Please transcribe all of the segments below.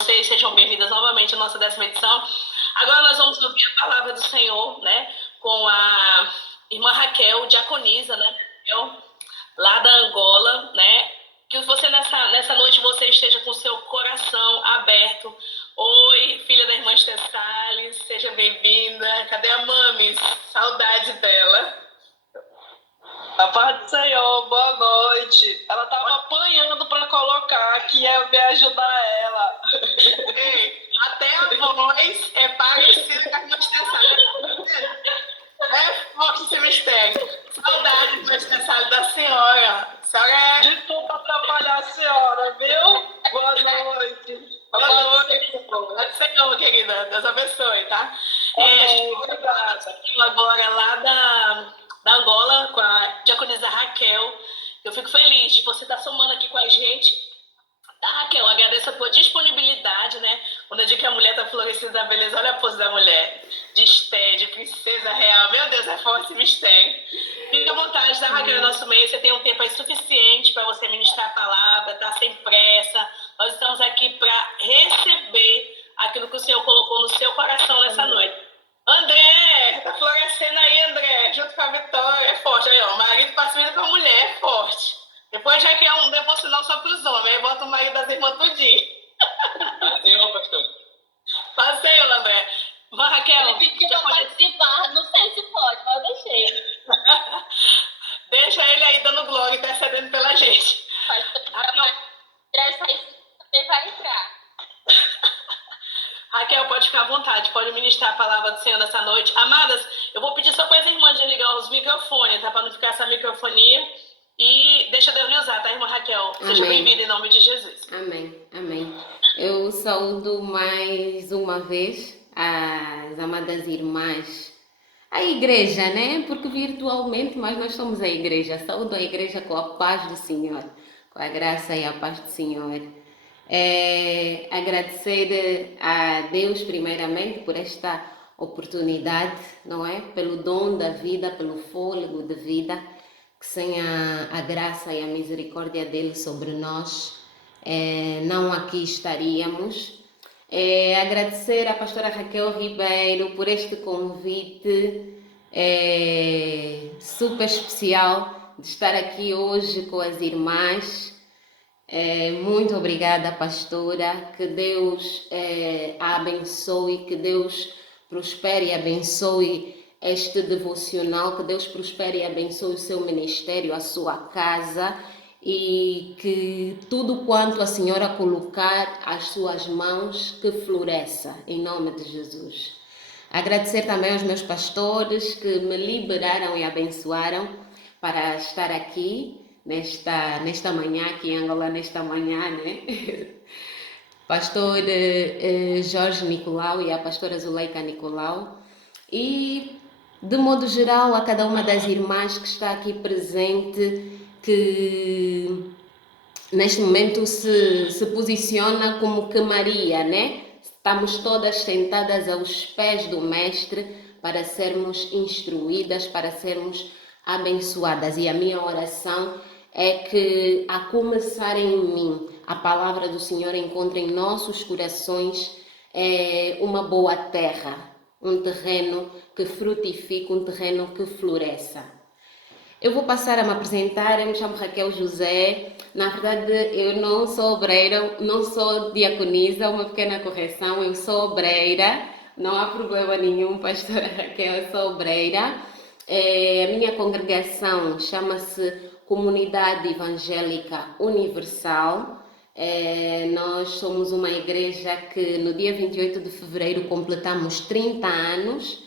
Vocês sejam bem-vindas novamente à nossa 10ª edição. Agora nós vamos ouvir a palavra do Senhor, né, com a irmã Raquel, diaconisa, né, lá da Angola, né, que você nessa noite você esteja com seu coração aberto. Oi, filha da irmã Esther Salles, seja bem-vinda. Cadê a Mames? Saudade dela. A paz do Senhor, boa noite. Ela estava apanhando para colocar que eu ia ajudar ela. Ei, até a voz é parecida com a irmã Esther Salles. É forte esse mistério. Saudade do Esther da senhora. A senhora é... De tudo para atrapalhar a senhora, viu? Boa noite. Boa noite, Pode ser não, querida. Deus abençoe, tá? Obrigada. Agora lá da Angola, com a diaconisa Raquel. Eu fico feliz de você estar somando aqui com a gente. Tá, Raquel? Eu agradeço a tua disponibilidade, né? Quando eu digo que a mulher está florescendo da beleza, olha a pose da mulher. De Esté, de princesa real. Meu Deus, é forte esse mistério. Fique à vontade, tá, Raquel? No nosso meio, você tem um tempo aí suficiente para você ministrar a palavra, tá? Sem pressa. Nós estamos aqui para receber aquilo que o Senhor colocou no seu coração nessa noite. André, tá florescendo aí, André, junto com a Vitória, é forte. Aí, ó, o marido passando com a mulher, é forte. Depois já quer um devocional só para os homens, aí bota o marido das irmãs tudinho. Senhor, pastor. Passeio, André. Mas, Raquel, ele pediu para participar, não sei se pode, mas eu deixei. Deixa ele aí dando glória, intercedendo pela gente. Também vai entrar. Raquel, pode ficar à vontade, pode ministrar a palavra do Senhor nessa noite. Amadas, eu vou pedir só para as irmãs de ligar os microfones, tá? Para não ficar essa microfonia. E deixa Deus lhe usar, tá, irmã Raquel? Seja bem-vinda em nome de Jesus. Amém, amém. Eu saúdo mais uma vez as amadas irmãs, a igreja, né? Porque virtualmente, mas nós somos a igreja. Saúdo a igreja com a paz do Senhor, com a graça e a paz do Senhor. Agradecer a Deus primeiramente por esta oportunidade, não é? Pelo dom da vida, pelo fôlego de vida, que sem a graça e a misericórdia dele sobre nós, não aqui estaríamos. Agradecer à pastora Raquel Ribeiro por este convite super especial de estar aqui hoje com as irmãs. Muito obrigada, pastora, que Deus a abençoe, que Deus prospere e abençoe este devocional, que Deus prospere e abençoe o seu ministério, a sua casa, e que tudo quanto a senhora colocar às suas mãos, que floresça, em nome de Jesus. Agradecer também aos meus pastores que me liberaram e abençoaram para estar aqui nesta manhã, aqui em Angola, nesta manhã, né? Pastor Jorge Nicolau e a pastora Zuleika Nicolau. E, de modo geral, a cada uma das irmãs que está aqui presente, que neste momento se posiciona como que Maria, né? Estamos todas sentadas aos pés do Mestre para sermos instruídas, para sermos abençoadas. E a minha oração é que, a começar em mim, a palavra do Senhor encontre em nossos corações uma boa terra, um terreno que frutifique, um terreno que floresça. Eu vou passar a me apresentar. Eu me chamo Raquel José. Na verdade, eu não sou obreira, não sou diaconisa, uma pequena correção, eu sou obreira. Não há problema nenhum, pastora Raquel, eu sou obreira. A minha congregação chama-se Comunidade Evangélica Universal. Nós somos uma igreja que no dia 28 de fevereiro completamos 30 anos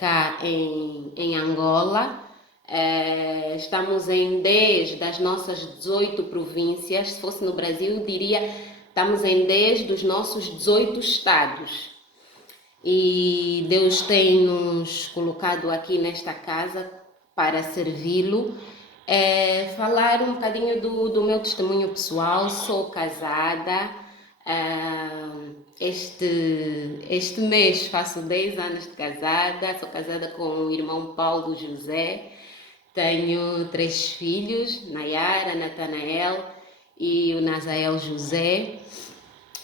cá em Angola. Estamos em 10 das nossas 18 províncias. Se fosse no Brasil, eu diria estamos em 10 dos nossos 18 estados. E Deus tem nos colocado aqui nesta casa para servi-lo. Falar um bocadinho do meu testemunho pessoal. Sou casada. Este mês faço 10 anos de casada. Sou casada com o irmão Paulo José. Tenho 3 filhos, Nayara, Natanael e o Nazael José.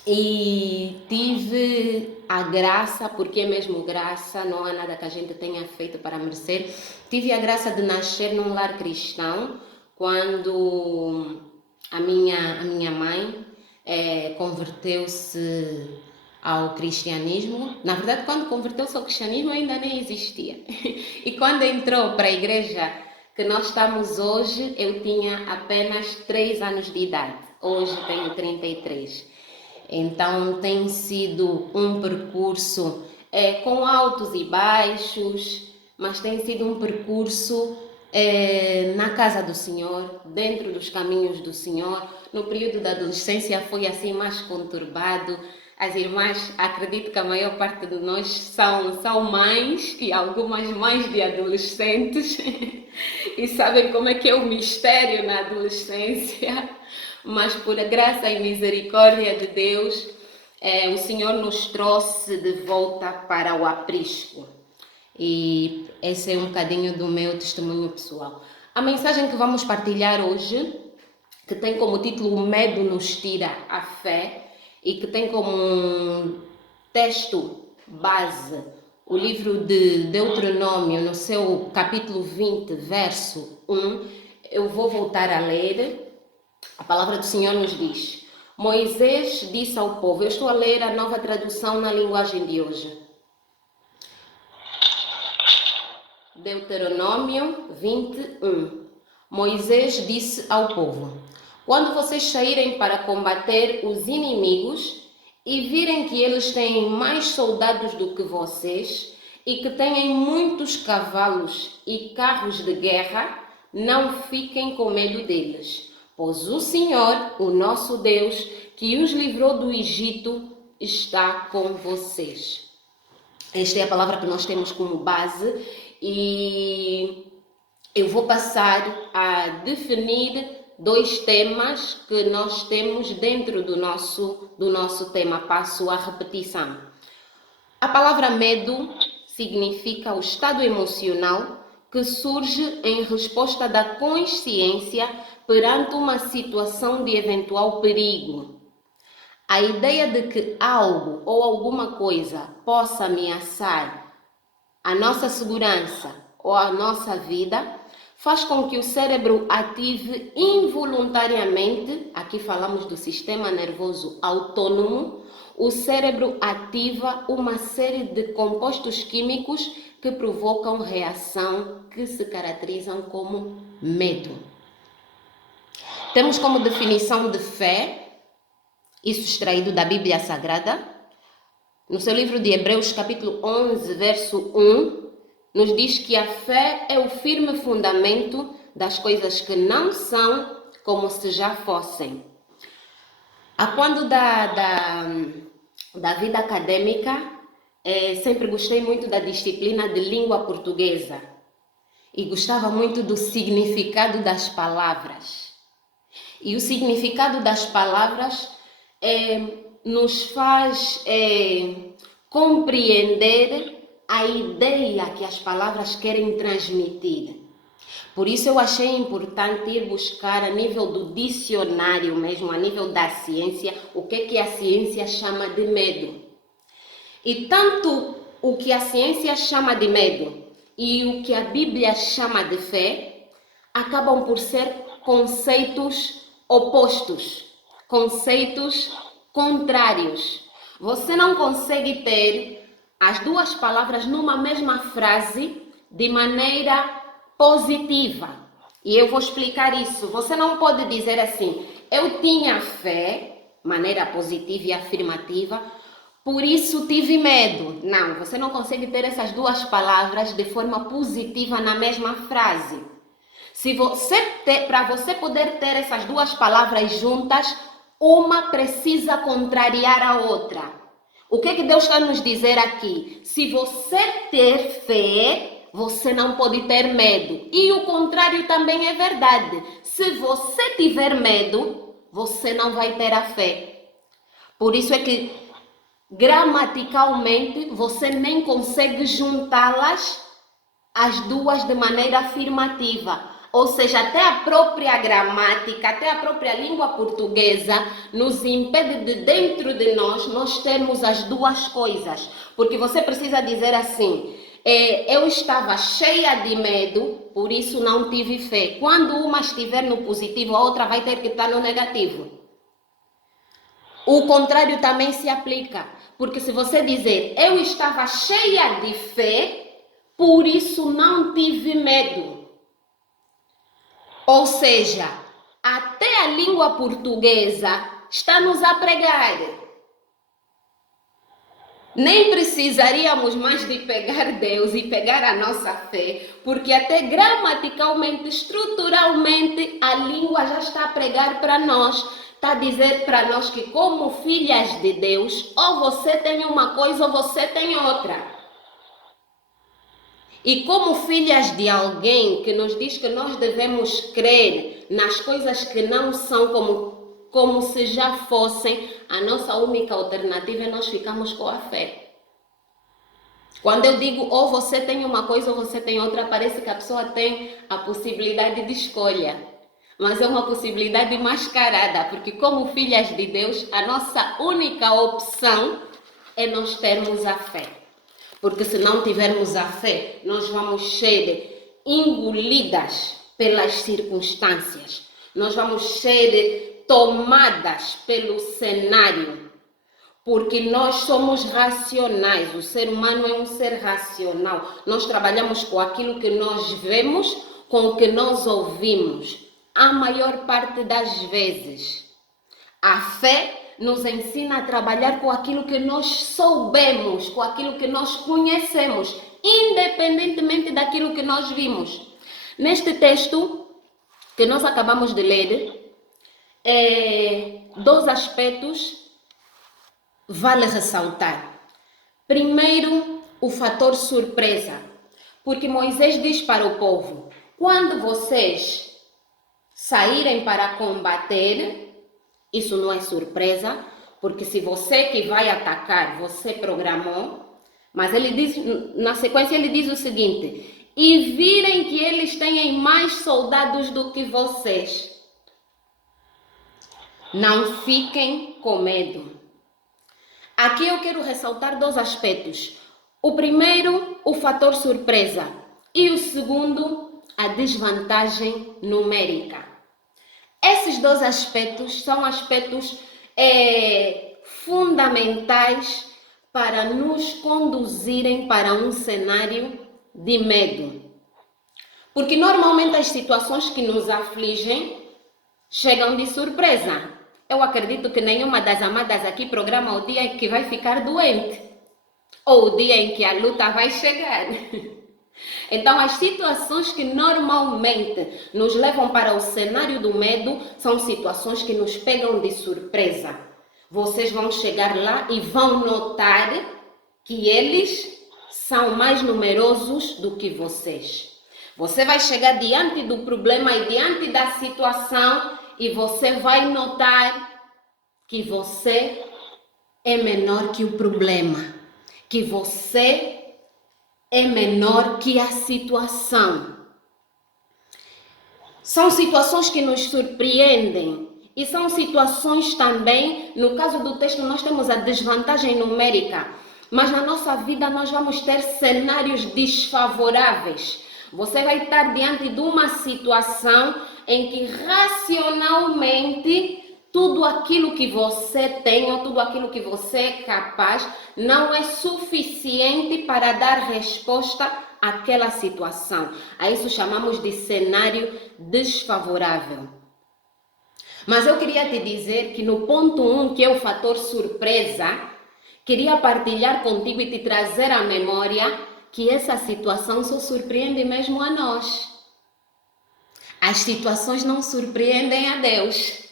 E tive a graça, porque é mesmo graça, não há nada que a gente tenha feito para merecer. Tive a graça de nascer num lar cristão, quando a minha mãe converteu-se ao cristianismo. Na verdade, quando converteu-se ao cristianismo ainda nem existia. E quando entrou para a igreja que nós estamos hoje, eu tinha apenas 3 anos de idade. Hoje tenho 33. Então tem sido um percurso com altos e baixos, mas tem sido um percurso na casa do Senhor, dentro dos caminhos do Senhor. No período da adolescência foi assim mais conturbado. As irmãs, acredito que a maior parte de nós são mães, e algumas mães de adolescentes, e sabem como é que é o mistério na adolescência. Mas por graça e misericórdia de Deus, o Senhor nos trouxe de volta para o aprisco. E esse é um bocadinho do meu testemunho pessoal. A mensagem que vamos partilhar hoje, que tem como título "O medo nos tira a fé", e que tem como texto base o livro de Deuteronômio, no seu capítulo 20, verso 1, eu vou voltar a ler. A palavra do Senhor nos diz: Moisés disse ao povo, eu estou a ler a nova tradução na linguagem de hoje. Deuteronômio 21. Moisés disse ao povo: quando vocês saírem para combater os inimigos e virem que eles têm mais soldados do que vocês e que têm muitos cavalos e carros de guerra, não fiquem com medo deles. Pois o Senhor, o nosso Deus, que os livrou do Egito, está com vocês. Esta é a palavra que nós temos como base e eu vou passar a definir 2 temas que nós temos dentro do nosso tema. Passo a repetição. A palavra medo significa o estado emocional que surge em resposta da consciência perante uma situação de eventual perigo. A ideia de que algo ou alguma coisa possa ameaçar a nossa segurança ou a nossa vida faz com que o cérebro ative involuntariamente, aqui falamos do sistema nervoso autônomo, o cérebro ativa uma série de compostos químicos que provocam reação que se caracterizam como medo. Temos como definição de fé, isso extraído da Bíblia Sagrada, no seu livro de Hebreus, capítulo 11, verso 1, nos diz que a fé é o firme fundamento das coisas que não são como se já fossem. A quando da vida acadêmica, sempre gostei muito da disciplina de língua portuguesa e gostava muito do significado das palavras. E o significado das palavras nos faz compreender a ideia que as palavras querem transmitir. Por isso eu achei importante ir buscar a nível do dicionário mesmo, a nível da ciência, o que a ciência chama de medo. E tanto o que a ciência chama de medo e o que a Bíblia chama de fé acabam por ser conceitos opostos, conceitos contrários. Você não consegue ter as 2 palavras numa mesma frase de maneira positiva. E eu vou explicar isso. Você não pode dizer assim, eu tinha fé, maneira positiva e afirmativa, por isso tive medo. Não, você não consegue ter essas 2 palavras de forma positiva na mesma frase. Para você poder ter essas 2 palavras juntas, uma precisa contrariar a outra. O que Deus está nos dizer aqui? Se você ter fé, você não pode ter medo. E o contrário também é verdade. Se você tiver medo, você não vai ter a fé. Por isso é que, gramaticalmente, você nem consegue juntá-las as 2 de maneira afirmativa. Ou seja, até a própria gramática, até a própria língua portuguesa nos impede de dentro de nós termos as duas coisas. Porque você precisa dizer assim, eu estava cheia de medo, por isso não tive fé. Quando uma estiver no positivo, a outra vai ter que estar no negativo. O contrário também se aplica. Porque se você dizer, eu estava cheia de fé, por isso não tive medo. Ou seja, até a língua portuguesa está nos a pregar. Nem precisaríamos mais de pegar Deus e pegar a nossa fé, porque até gramaticalmente, estruturalmente, a língua já está a pregar para nós, está a dizer para nós que como filhas de Deus, ou você tem uma coisa ou você tem outra. E como filhas de alguém que nos diz que nós devemos crer nas coisas que não são como se já fossem, a nossa única alternativa é nós ficarmos com a fé. Quando eu digo ou você tem uma coisa ou você tem outra, parece que a pessoa tem a possibilidade de escolha. Mas é uma possibilidade mascarada, porque como filhas de Deus, a nossa única opção é nós termos a fé. Porque se não tivermos a fé, nós vamos ser engolidas pelas circunstâncias. Nós vamos ser tomadas pelo cenário. Porque nós somos racionais. O ser humano é um ser racional. Nós trabalhamos com aquilo que nós vemos, com o que nós ouvimos. A maior parte das vezes. A fé nos ensina a trabalhar com aquilo que nós soubemos, com aquilo que nós conhecemos, independentemente daquilo que nós vimos. Neste texto que nós acabamos de ler, dois aspectos vale ressaltar. Primeiro, o fator surpresa, porque Moisés diz para o povo, quando vocês saírem para combater, isso não é surpresa, porque se você que vai atacar, você programou, mas ele diz, na sequência ele diz o seguinte, e virem que eles têm mais soldados do que vocês, não fiquem com medo. Aqui eu quero ressaltar dois aspectos. O primeiro, o fator surpresa, e o segundo, a desvantagem numérica. Esses dois aspectos são aspectos fundamentais para nos conduzirem para um cenário de medo. Porque normalmente as situações que nos afligem chegam de surpresa. Eu acredito que nenhuma das amadas aqui programa o dia em que vai ficar doente ou o dia em que a luta vai chegar. Então, as situações que normalmente nos levam para o cenário do medo são situações que nos pegam de surpresa. Vocês vão chegar lá e vão notar que eles são mais numerosos do que vocês. Você vai chegar diante do problema e diante da situação e você vai notar que você é menor que o problema, que você é menor que a situação. São situações que nos surpreendem e são situações também, no caso do texto nós temos a desvantagem numérica, mas na nossa vida nós vamos ter cenários desfavoráveis. Você vai estar diante de uma situação em que racionalmente tudo aquilo que você tem ou tudo aquilo que você é capaz não é suficiente para dar resposta àquela situação. A isso chamamos de cenário desfavorável. Mas eu queria te dizer que no ponto 1, que é o fator surpresa, queria partilhar contigo e te trazer à memória que essa situação só surpreende mesmo a nós. As situações não surpreendem a Deus.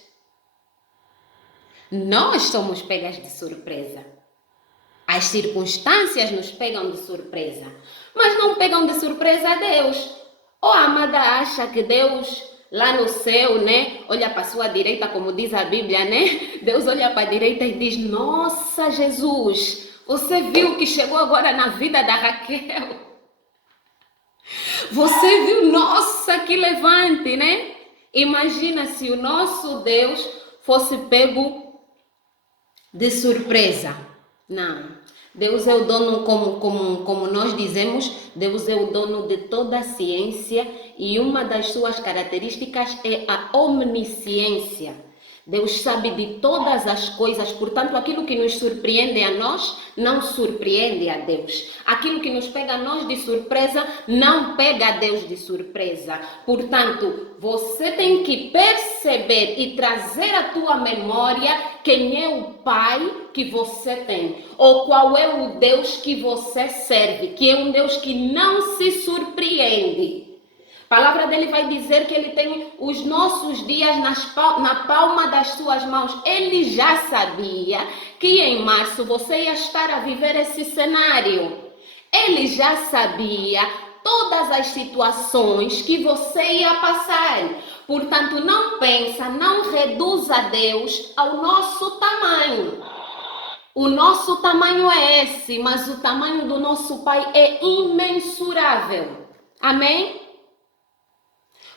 Nós somos pegas de surpresa. As circunstâncias nos pegam de surpresa, mas não pegam de surpresa a Deus. Ou a amada acha que Deus lá no céu, né, olha para a sua direita, como diz a Bíblia, né? Deus olha para a direita e diz, nossa Jesus, você viu que chegou agora na vida da Raquel? Você viu? Nossa, que levante, né? Imagina se o nosso Deus fosse pego de surpresa. Não. Deus é o dono, como nós dizemos, Deus é o dono de toda a ciência e uma das suas características é a omnisciência. Deus sabe de todas as coisas, portanto, aquilo que nos surpreende a nós não surpreende a Deus. Aquilo que nos pega a nós de surpresa não pega a Deus de surpresa. Portanto, você tem que perceber e trazer à tua memória quem é o Pai que você tem, ou qual é o Deus que você serve, que é um Deus que não se surpreende. A palavra dele vai dizer que ele tem os nossos dias na palma das suas mãos. Ele já sabia que em março você ia estar a viver esse cenário. Ele já sabia todas as situações que você ia passar. Portanto, não pensa, não reduza Deus ao nosso tamanho. O nosso tamanho é esse, mas o tamanho do nosso Pai é imensurável. Amém?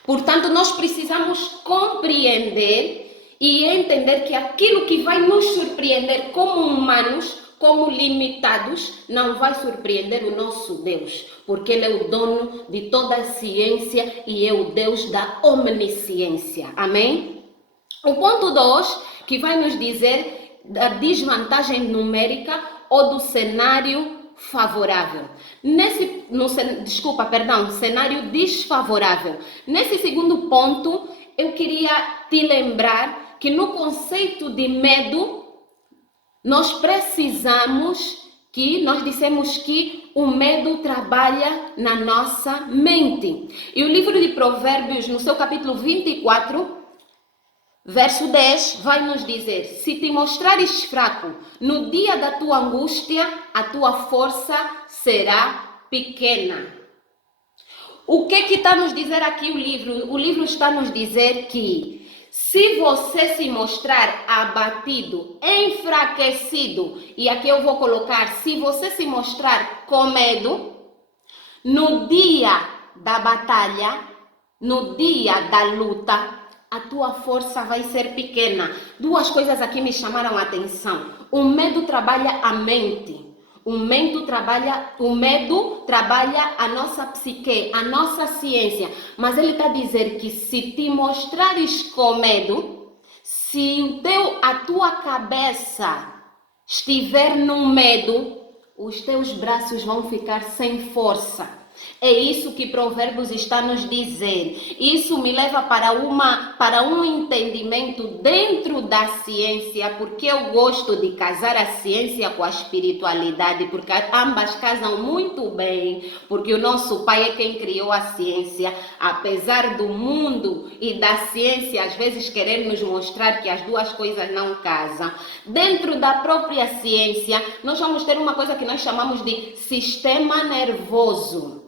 Portanto, nós precisamos compreender e entender que aquilo que vai nos surpreender como humanos, como limitados, não vai surpreender o nosso Deus, porque Ele é o dono de toda a ciência e é o Deus da omnisciência. Amém? O ponto 2, que vai nos dizer da desvantagem numérica ou do cenário favorável. Cenário desfavorável. Nesse segundo ponto, eu queria te lembrar que no conceito de medo, nós dissemos que o medo trabalha na nossa mente. E o livro de Provérbios, no seu capítulo 24, verso 10, vai nos dizer: se te mostrares fraco no dia da tua angústia, a tua força será pequena. O que está a nos dizer aqui o livro? O livro está a nos dizer que se você se mostrar abatido, enfraquecido, e aqui eu vou colocar, se você se mostrar com medo, no dia da batalha, no dia da luta, a tua força vai ser pequena. Duas coisas aqui me chamaram a atenção. O medo trabalha a mente. O medo trabalha a nossa psique, a nossa ciência. Mas ele está a dizer que se te mostrares com medo, se a tua cabeça estiver no medo, os teus braços vão ficar sem força. É isso que Provérbios está a nos dizer. Isso me leva para um entendimento dentro da ciência, porque eu gosto de casar a ciência com a espiritualidade, porque ambas casam muito bem, porque o nosso Pai é quem criou a ciência, apesar do mundo e da ciência às vezes querer nos mostrar que as duas coisas não casam. Dentro da própria ciência, nós vamos ter uma coisa que nós chamamos de sistema nervoso,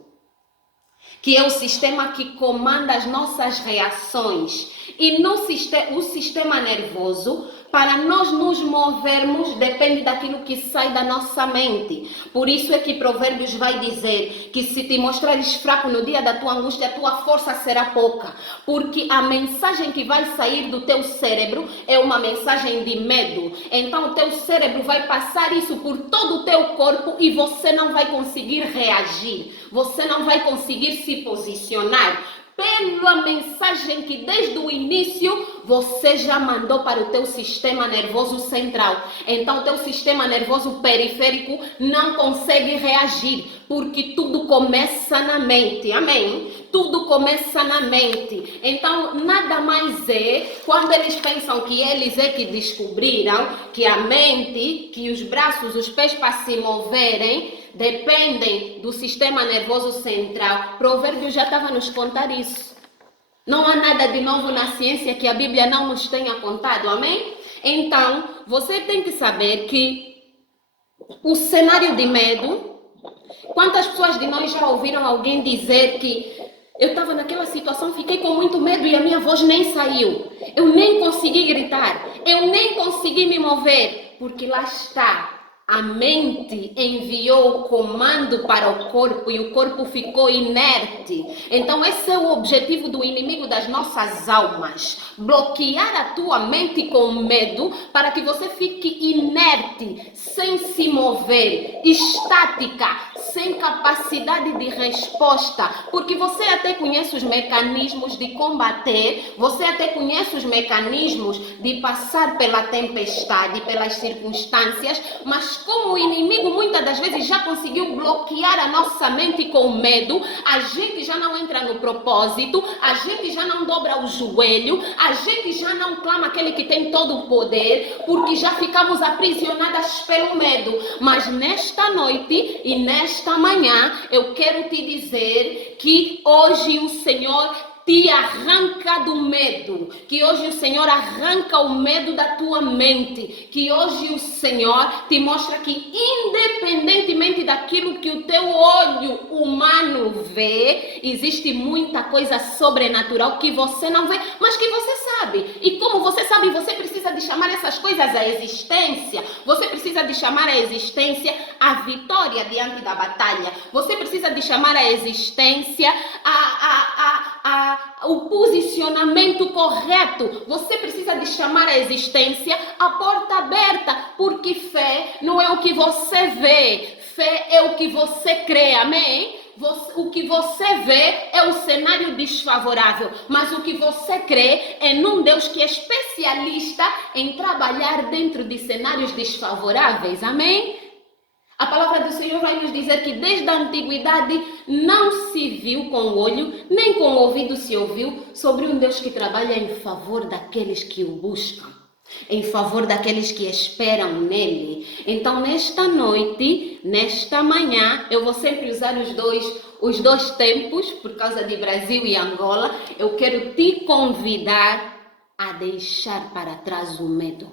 que é o sistema que comanda as nossas reações. E o sistema nervoso, para nós nos movermos, depende daquilo que sai da nossa mente. Por isso é que Provérbios vai dizer que se te mostrares fraco no dia da tua angústia, a tua força será pouca. Porque a mensagem que vai sair do teu cérebro é uma mensagem de medo. Então o teu cérebro vai passar isso por todo o teu corpo e você não vai conseguir reagir. Você não vai conseguir se posicionar pela mensagem que desde o início você já mandou para o teu sistema nervoso central. Então o teu sistema nervoso periférico não consegue reagir, porque tudo começa na mente. Amém? Tudo começa na mente. Então nada mais é, quando eles pensam que eles é que descobriram que a mente, que os braços, os pés para se moverem dependem do sistema nervoso central. Provérbios já estava a nos contar isso. Não há nada de novo na ciência que a Bíblia não nos tenha contado, amém? Então, você tem que saber que o cenário de medo, quantas pessoas de nós já ouviram alguém dizer que eu estava naquela situação, fiquei com muito medo e a minha voz nem saiu. Eu nem consegui gritar, eu nem consegui me mover, porque lá está. a mente enviou o comando para o corpo e o corpo ficou inerte. Então esse é o objetivo do inimigo das nossas almas. Bloquear a tua mente com medo para que você fique inerte, sem se mover, estática, sem capacidade de resposta. Porque você até conhece os mecanismos de combater, você até conhece os mecanismos de passar pela tempestade, pelas circunstâncias, mas como o inimigo muitas das vezes já conseguiu bloquear a nossa mente com medo, a gente já não entra no propósito, a gente já não dobra o joelho, a gente já não clama aquele que tem todo o poder, porque já ficamos aprisionadas pelo medo. Mas nesta noite e nesta manhã, eu quero te dizer que hoje o Senhor te arranca do medo, que hoje o Senhor arranca o medo da tua mente, que hoje o Senhor te mostra que independentemente daquilo que o teu olho humano vê, existe muita coisa sobrenatural que você não vê, mas que você sabe. E como você sabe, você precisa de chamar essas coisas à existência, você precisa de chamar à existência a vitória diante da batalha, você precisa de chamar à existência o posicionamento correto, você precisa de chamar à existência a porta aberta, porque fé não é o que você vê, fé é o que você crê, amém? O que você vê é o cenário desfavorável, mas o que você crê é num Deus que é especialista em trabalhar dentro de cenários desfavoráveis, amém? A palavra do Senhor vai nos dizer que desde a antiguidade não se viu com o olho, nem com o ouvido se ouviu sobre um Deus que trabalha em favor daqueles que o buscam, em favor daqueles que esperam nele. Então, nesta noite, nesta manhã, eu vou sempre usar os dois tempos, por causa de Brasil e Angola. Eu quero te convidar a deixar para trás o medo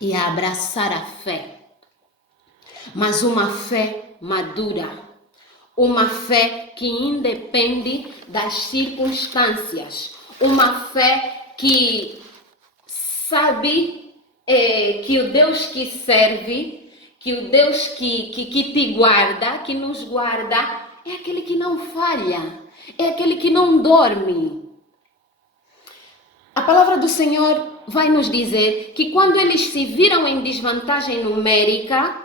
e a abraçar a fé. Mas uma fé madura, uma fé que independe das circunstâncias, uma fé que sabe que o Deus que serve, que o Deus que te guarda, que nos guarda, é aquele que não falha, é aquele que não dorme. A palavra do Senhor vai nos dizer que quando eles se viram em desvantagem numérica,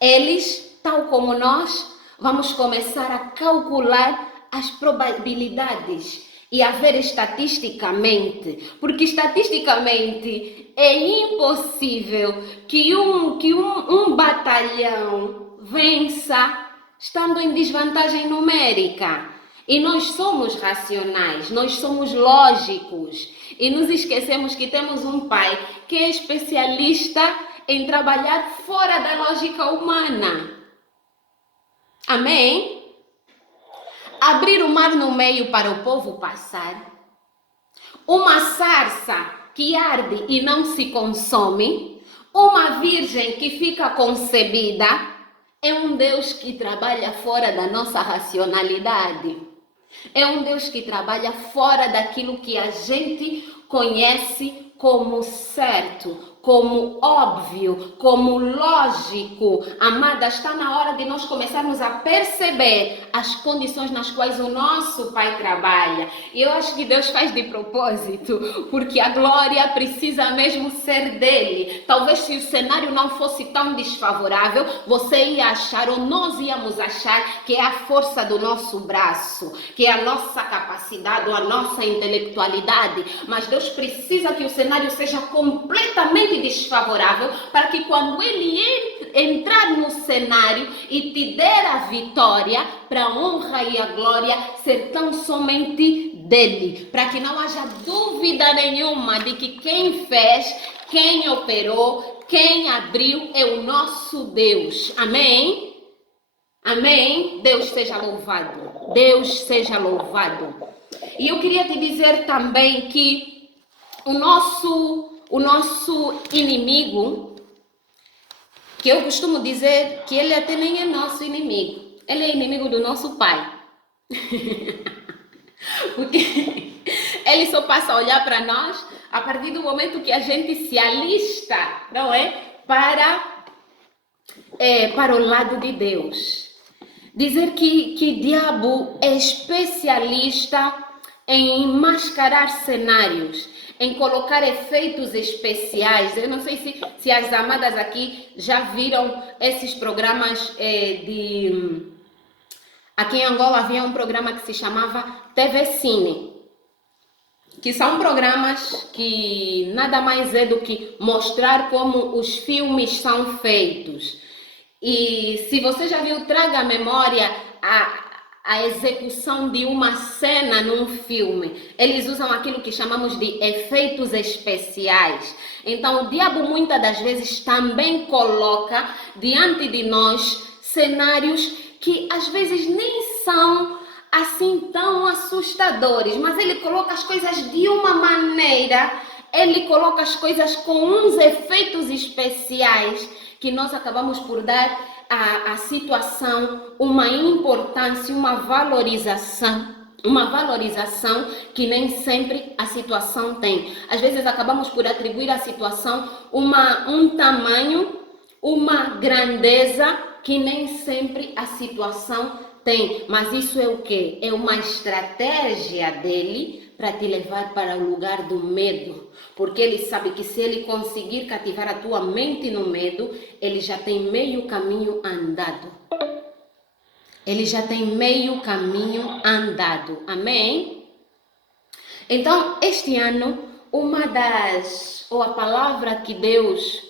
eles, tal como nós, vamos começar a calcular as probabilidades e a ver estatisticamente, porque estatisticamente é impossível que um batalhão vença estando em desvantagem numérica. E nós somos racionais, nós somos lógicos e nos esquecemos que temos um Pai que é especialista em trabalhar fora da lógica humana. Amém? Abrir o mar no meio para o povo passar. Uma sarça que arde e não se consome. Uma virgem que fica concebida. É um Deus que trabalha fora da nossa racionalidade. É um Deus que trabalha fora daquilo que a gente conhece como certo, como óbvio, como lógico. Amada, está na hora de nós começarmos a perceber as condições nas quais o nosso Pai trabalha. E eu acho que Deus faz de propósito, porque a glória precisa mesmo ser dele. Talvez se o cenário não fosse tão desfavorável, você ia achar, ou nós íamos achar, que é a força do nosso braço, que é a nossa capacidade, ou a nossa intelectualidade. Mas Deus precisa que o cenário seja completamente desfavorável para que quando ele entrar no cenário e te der a vitória, para a honra e a glória ser tão somente dele, para que não haja dúvida nenhuma de que quem fez, quem operou, quem abriu é o nosso Deus. Amém? Amém? Deus seja louvado. Deus seja louvado. E eu queria te dizer também que o nosso inimigo, que eu costumo dizer que ele até nem é nosso inimigo, ele é inimigo do nosso Pai. Porque ele só passa a olhar para nós a partir do momento que a gente se alista, não é? para, para o lado de Deus. Dizer que diabo é especialista em mascarar cenários, em colocar efeitos especiais. Eu não sei se as amadas aqui já viram esses programas Aqui em Angola havia um programa que se chamava TV Cine, que são programas que nada mais é do que mostrar como os filmes são feitos. E se você já viu, traga à memória a execução de uma cena num filme. Eles usam aquilo que chamamos de efeitos especiais. Então, o diabo muitas das vezes também coloca diante de nós cenários que às vezes nem são assim tão assustadores, mas ele coloca as coisas de uma maneira, ele coloca as coisas com uns efeitos especiais que nós acabamos por dar à situação uma importância, uma valorização que nem sempre a situação tem. Às vezes acabamos por atribuir à situação um tamanho, uma grandeza que nem sempre a situação tem. Mas isso é o quê? É uma estratégia dele para te levar para o lugar do medo. Porque ele sabe que se ele conseguir cativar a tua mente no medo, ele já tem meio caminho andado. Ele já tem meio caminho andado. Amém? Então, este ano, a palavra que Deus,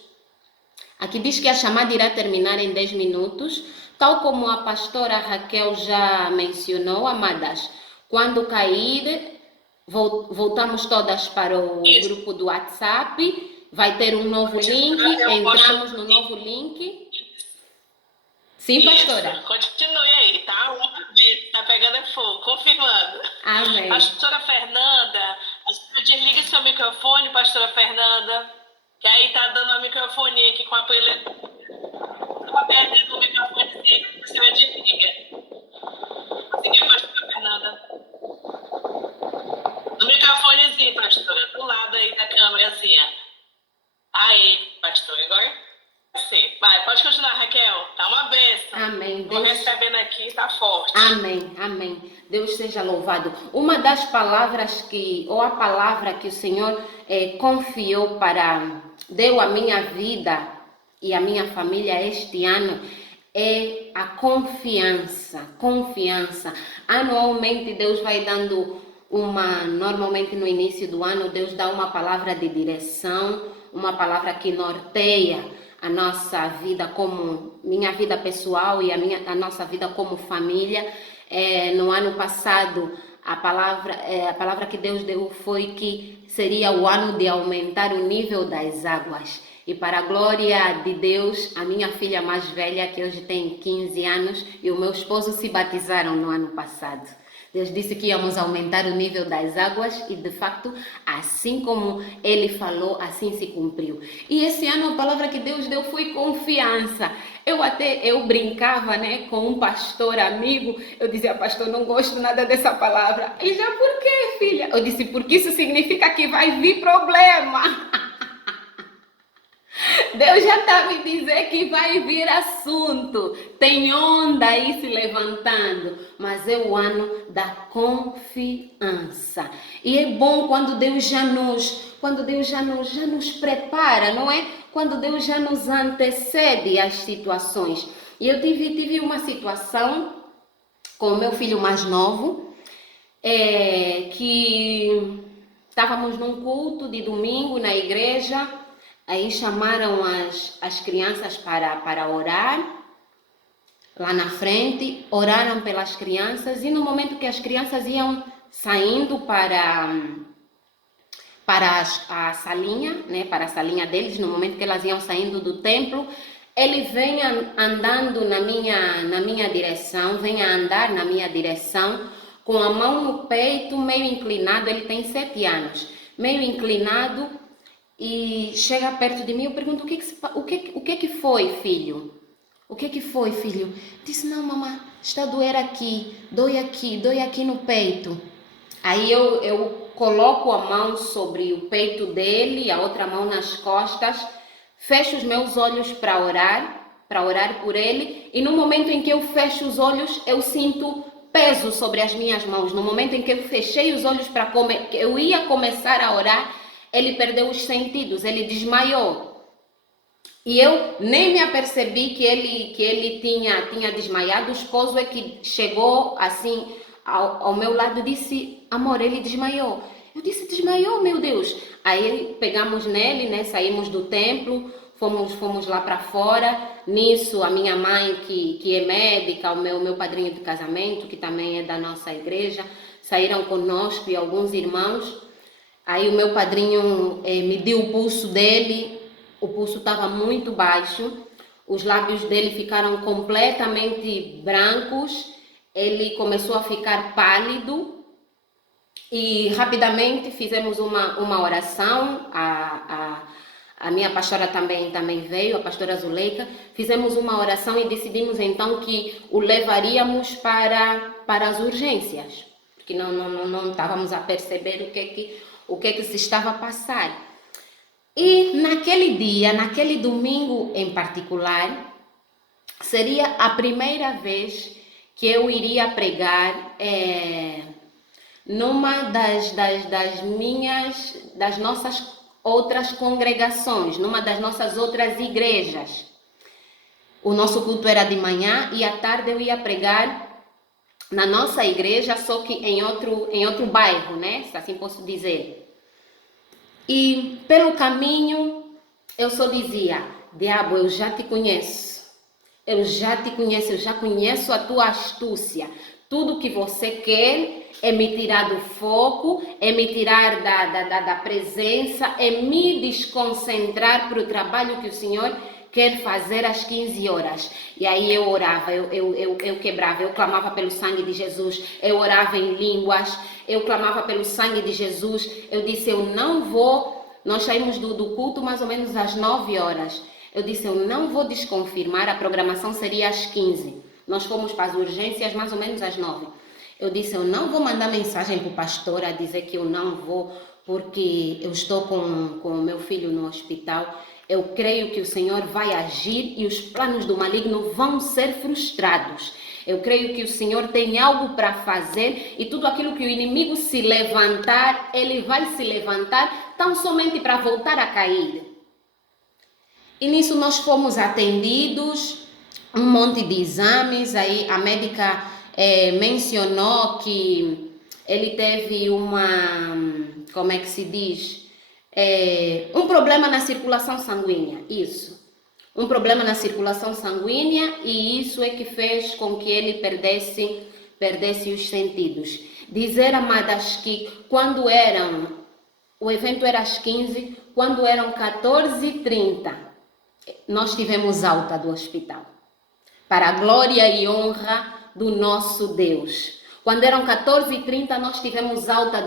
aqui diz que a chamada irá terminar em 10 minutos, tal como a pastora Raquel já mencionou, amadas. Quando cair, voltamos todas para o grupo do WhatsApp, vai ter um novo link, entramos no novo link. Sim, pastora? Isso. Continue aí, tá? Tá pegando fogo, confirmando. Amém. Pastora Fernanda, desliga seu microfone, pastora Fernanda, que aí tá dando a microfonia aqui com a pele. Tá perdendo o microfonezinho, você vai desliga. Conseguiu, pastora Fernanda? No microfonezinho, pastora, do lado aí da câmerazinha. Aí, pastora, agora sim. Vai, pode continuar, Raquel. Tá uma bênção. Amém. Tô recebendo aqui, tá forte. Amém, amém. Deus seja louvado. Uma das palavras a palavra que o Senhor confiou deu à minha vida e à minha família este ano é a confiança. Confiança. Anualmente Deus vai dando normalmente no início do ano, Deus dá uma palavra de direção, uma palavra que norteia a nossa vida como minha vida pessoal e a nossa vida como família. No ano passado, a palavra que Deus deu foi que seria o ano de aumentar o nível das águas. E para a glória de Deus, a minha filha mais velha, que hoje tem 15 anos, e o meu esposo se batizaram no ano passado. Deus disse que íamos aumentar o nível das águas e, de facto, assim como Ele falou, assim se cumpriu. E esse ano a palavra que Deus deu foi confiança. Eu brincava, né, com um pastor amigo, eu dizia, pastor, não gosto nada dessa palavra. E já, por quê, filha? Eu disse, porque isso significa que vai vir problema. Deus já está me dizendo que vai vir assunto, tem onda aí se levantando, mas é o ano da confiança. E é bom quando Deus já nos prepara, não é? Quando Deus já nos antecede às situações. E eu tive uma situação com o meu filho mais novo, que estávamos num culto de domingo na igreja. Aí chamaram as crianças para orar, lá na frente, oraram pelas crianças, e no momento que as crianças iam saindo para a salinha, né, para a salinha deles, no momento que elas iam saindo do templo, ele vem andando na minha direção, vem a andar na minha direção, com a mão no peito, meio inclinado. Ele tem 7 anos, meio inclinado, e chega perto de mim. Eu pergunto, o que foi, filho? O que foi, filho? Disse, não, mamãe, está a doer aqui, dói aqui no peito. Aí eu coloco a mão sobre o peito dele, a outra mão nas costas, fecho os meus olhos para orar por ele, e no momento em que eu fecho os olhos, eu sinto peso sobre as minhas mãos. No momento em que eu fechei os olhos que eu ia começar a orar, ele perdeu os sentidos, ele desmaiou. E eu nem me apercebi que ele tinha desmaiado. O esposo é que chegou assim ao meu lado e disse: amor, ele desmaiou. Eu disse: desmaiou, meu Deus. Aí pegamos nele, né? Saímos do templo, fomos lá para fora. Nisso, a minha mãe, que é médica, o meu padrinho de casamento, que também é da nossa igreja, saíram conosco e alguns irmãos. Aí o meu padrinho mediu o pulso dele. O pulso estava muito baixo, os lábios dele ficaram completamente brancos, ele começou a ficar pálido e rapidamente fizemos uma oração. A minha pastora também veio, a pastora Zuleika. Fizemos uma oração e decidimos então que o levaríamos para as urgências, porque não estávamos a perceber o que se estava a passar. E naquele dia, naquele domingo em particular, seria a primeira vez que eu iria pregar numa das nossas outras congregações, numa das nossas outras igrejas. O nosso culto era de manhã e à tarde eu ia pregar na nossa igreja, só que em outro bairro, né? Se assim posso dizer. E pelo caminho eu só dizia: diabo, eu já te conheço, eu já conheço a tua astúcia. Tudo que você quer é me tirar do foco, é me tirar da presença, é me desconcentrar para o trabalho que o Senhor quer fazer às 15 horas. E aí eu orava, eu quebrava, eu clamava pelo sangue de Jesus, eu orava em línguas, eu clamava pelo sangue de Jesus. Eu disse: eu não vou, nós saímos do culto mais ou menos às 9 horas. Eu disse: eu não vou desconfirmar, a programação seria às 15. Nós fomos para as urgências mais ou menos às 9. Eu disse: eu não vou mandar mensagem para o pastor a dizer que eu não vou, porque eu estou com o meu filho no hospital. Eu creio que o Senhor vai agir e os planos do maligno vão ser frustrados. Eu creio que o Senhor tem algo para fazer e tudo aquilo que o inimigo se levantar, ele vai se levantar tão somente para voltar a cair. E nisso nós fomos atendidos, um monte de exames. Aí a médica mencionou que ele teve como é que se diz? Um problema na circulação sanguínea, isso. Um problema na circulação sanguínea, e isso é que fez com que ele perdesse os sentidos. Dizer, amadas, que o evento era às 15, quando eram 14h30, nós tivemos alta do hospital. Para a glória e honra do nosso Deus. Quando eram 14h30, nós tivemos alta